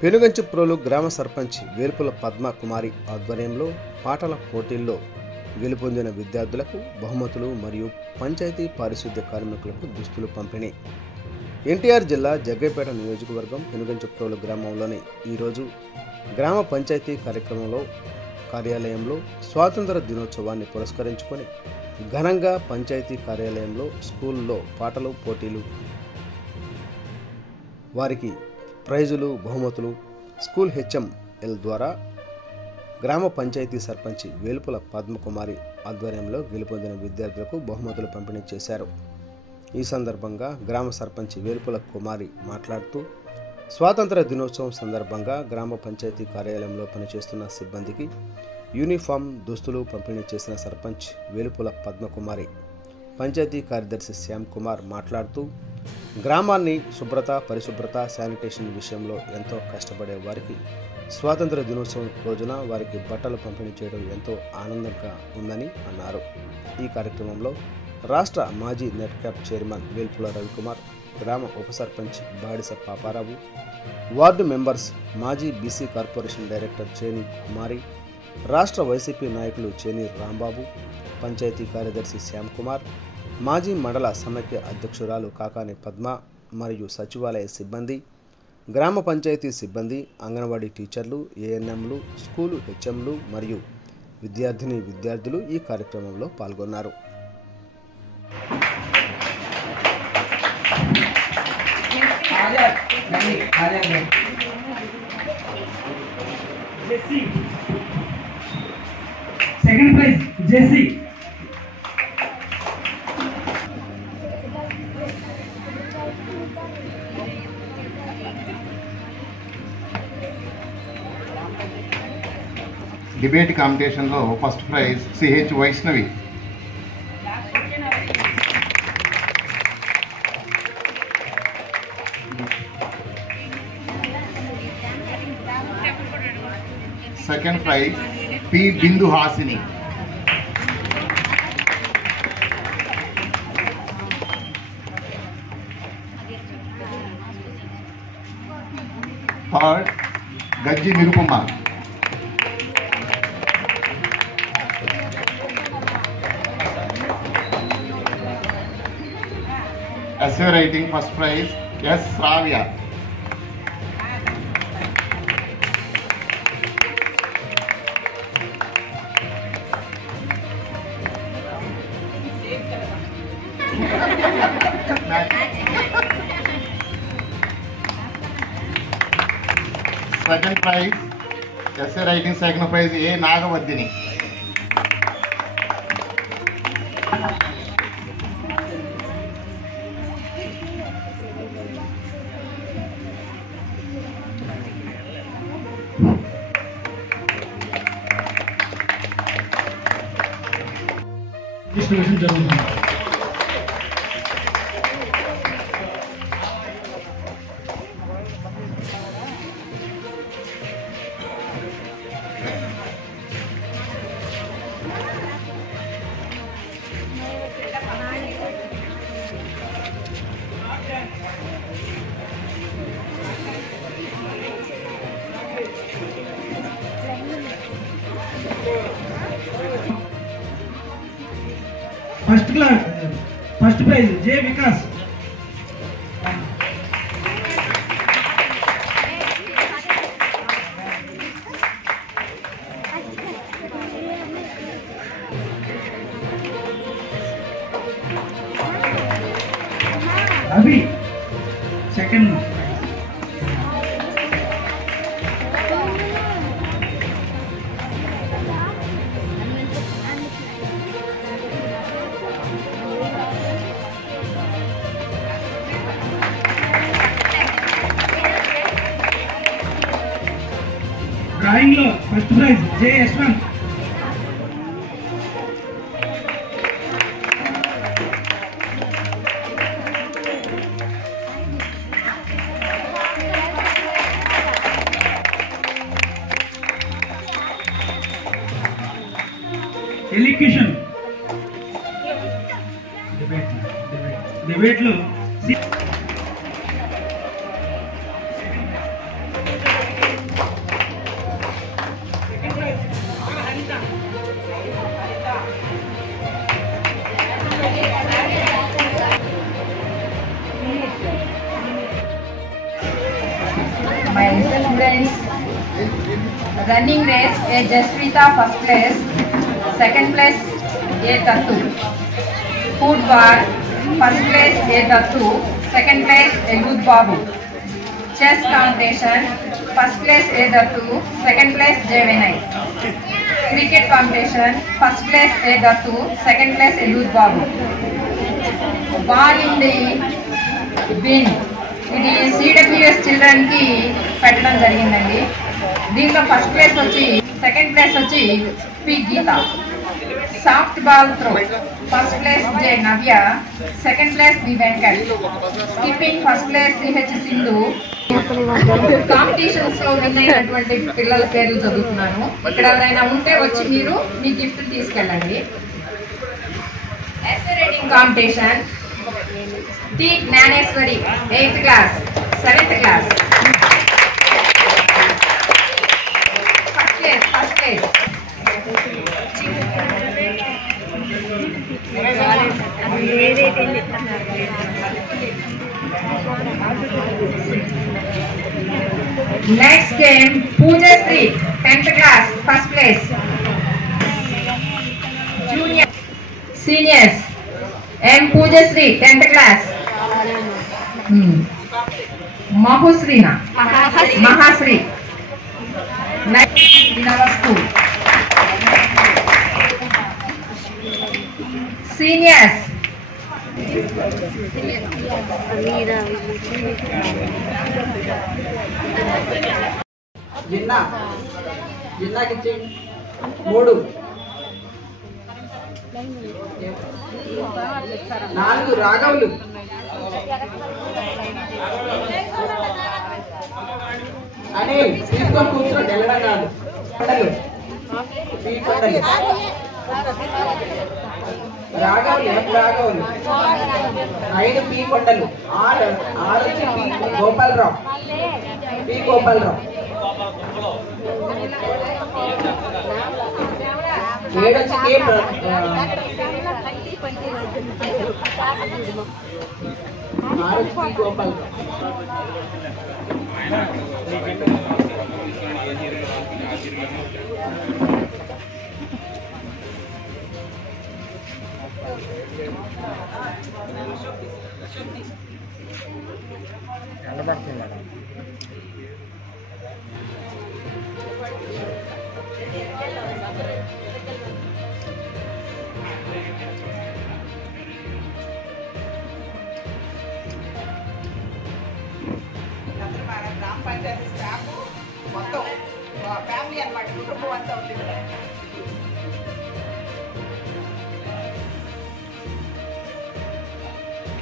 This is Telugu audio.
పెనుగంచిప్రోలు గ్రామ సర్పంచ్ వేల్పుల పద్మ కుమారి ఆధ్వర్యంలో పాటల పోటీల్లో గెలుపొందిన విద్యార్థులకు బహుమతులు మరియు పంచాయతీ పారిశుద్ధ్య కార్మికులకు దుస్తులు పంపిణీ. ఎన్టీఆర్ జిల్లా జగ్గైపేట నియోజకవర్గం పెనుగంచిప్రోలు గ్రామంలోని ఈరోజు గ్రామ పంచాయతీ కార్యాలయంలో స్వాతంత్ర దినోత్సవాన్ని పురస్కరించుకొని ఘనంగా పంచాయతీ కార్యాలయంలో స్కూల్లో పాటలు పోటీలు, వారికి ప్రైజులు, బహుమతులు స్కూల్ హెచ్ఎంఎల్ ద్వారా గ్రామ పంచాయతీ సర్పంచ్ వేల్పుల పద్మకుమారి ఆధ్వర్యంలో గెలుపొందిన విద్యార్థులకు బహుమతులు పంపిణీ చేశారు. ఈ సందర్భంగా గ్రామ సర్పంచ్ వేల్పుల కుమారి మాట్లాడుతూ, స్వాతంత్ర దినోత్సవం సందర్భంగా గ్రామ పంచాయతీ కార్యాలయంలో పనిచేస్తున్న సిబ్బందికి యూనిఫామ్ దుస్తులు పంపిణీ చేసిన సర్పంచ్ వేల్పుల పద్మకుమారి. పంచాయతీ కార్యదర్శి శ్యామ్ కుమార్ మాట్లాడుతూ, గ్రామాన్ని శుభ్రత, పరిశుభ్రత, శానిటేషన్ విషయంలో ఎంతో కష్టపడే వారికి స్వాతంత్ర దినోత్సవం రోజున వారికి బట్టలు పంపిణీ చేయడం ఎంతో ఆనందంగా ఉందని అన్నారు. ఈ కార్యక్రమంలో రాష్ట్ర మాజీ net cap chairman Velpula Ravikumar, గ్రామ ఉప సర్పంచ్ బాడిస పాపారావు, వార్డు మెంబర్స్, మాజీ బీసీ కార్పొరేషన్ డైరెక్టర్ చేని కుమారి, రాష్ట్ర వైసీపీ నాయకులు చేని రాంబాబు, పంచాయతీ కార్యదర్శి శ్యామ్ కుమార్, మాజీ మండల సమైక్య అధ్యక్షురాలు కాకాని పద్మ మరియు సచివాలయ సిబ్బంది, గ్రామ పంచాయతీ సిబ్బంది, అంగన్వాడీ టీచర్లు, ఏఎన్ఎంలు, స్కూలు హెచ్ఎంలు మరియు విద్యార్థులు ఈ కార్యక్రమంలో పాల్గొన్నారు. Second prize J C. డిబేట్ కాంపిటీషన్లో first prize C H Vaishnavi. Second prize P Bindu Hasini. Third Gajji Nirupama. essay writing first prize S Sravya. Second prize essay writing second prize A Nagavardhini. Distribution జరుగుతుంది. ఫస్ట్ ప్రైజ్ జే వికాస్. అభి సెకండ్. డ్రాయింగ్ లో ఫస్ట్ ప్రైజ్ జే యశ్వంత్. ఎలిక్యూషన్ డిబేట్ లో my students. Running race, A. Jaswita first place, second place A. Tattu. Football, first place A. Tattu, second place A. Good Babu. Chess competition, first place A. Tattu, second place J. Vinay. Cricket competition, first place A. Tattu, second place A. Good Babu. Ball in the bin. ఇది CWS చిల్డ్రన్ కి పెట్టడం జరిగిందండి. దీంట్లో ఫస్ట్ ప్లేస్ వచ్చి, సెకండ్ ప్లేస్ వచ్చి P Geetha. Softball throw, first place J Navya, second place B Venkat. Skipping first place C H Sindhu. Competitions లో విన్ అయినటువంటి పిల్లల పేర్లు చదువుతున్నాను. ఇక్కడ ఎవరైనా ఉంటే వచ్చి మీరు మీ గిఫ్ట్ తీసుకెళ్ళండి. Essay writing competition, T Gnaneshwari 8th class, 7th class. First place. Next game, Pujasri 10th class, first place. Junior, seniors, and Pujasri 10th class. Mahusrina, Mahasri. Next in our school. Seniors. జిన్నాకి 3 4 రాఘవులు, అనిల్ తీసుకొని కూర్చోండి, వెళ్ళడం కాదు. కొండలు, పీ కొండలు, రాఘవులు, రాఘవులు 5 పీ కొండలు, 6 పీ గోపాలరావు, పీ గోపాలరావు. 7 వచ్చి కే 6 పీ గోపాలరావు. గ్రామ పంచాయతీ స్టాఫ్ మొత్తం ఫ్యామిలీ అన్నమాట, కుటుంబం అంతా ఉంది.